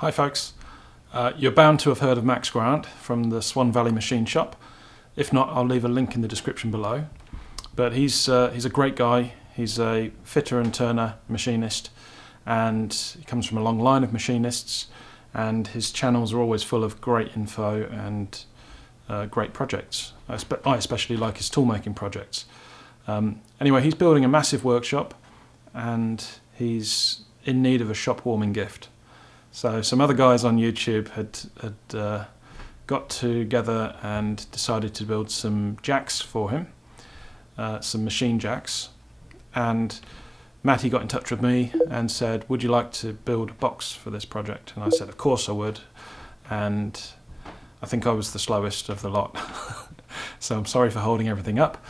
Hi folks, you're bound to have heard of Max Grant from the Swan Valley Machine Shop. If not, I'll leave a link in the description below. But he's a great guy. He's a fitter and turner machinist, and he comes from a long line of machinists, and his channels are always full of great info and great projects. I especially like his tool making projects. Anyway, he's building a massive workshop and he's in need of a shop warming gift. So some other guys on YouTube had got together and decided to build some jacks for him, some machine jacks, and Matty got in touch with me and said, would you like to build a box for this project? And I said, of course I would, and I think I was the slowest of the lot. So I'm sorry for holding everything up,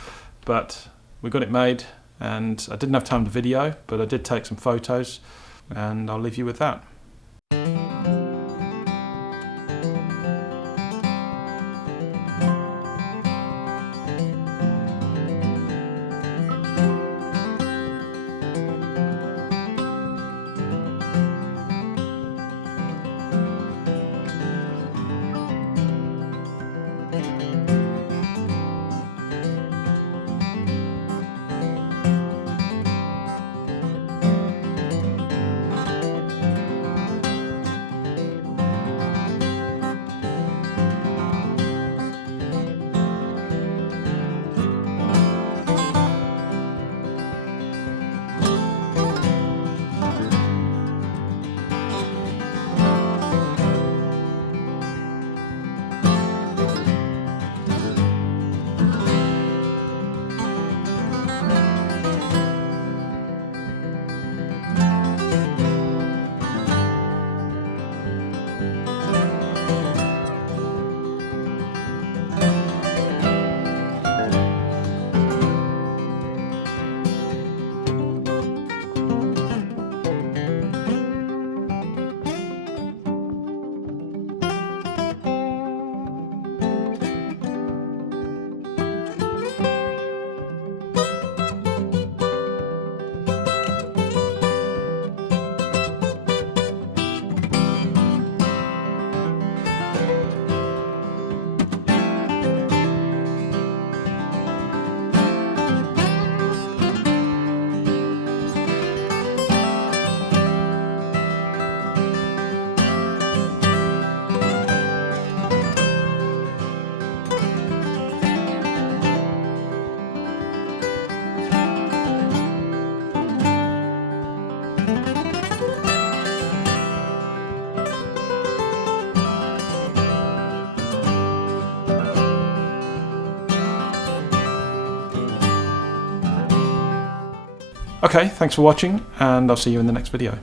but we got it made, and I didn't have time to video, but I did take some photos, and I'll leave you with that. Okay, thanks for watching, and I'll see you in the next video.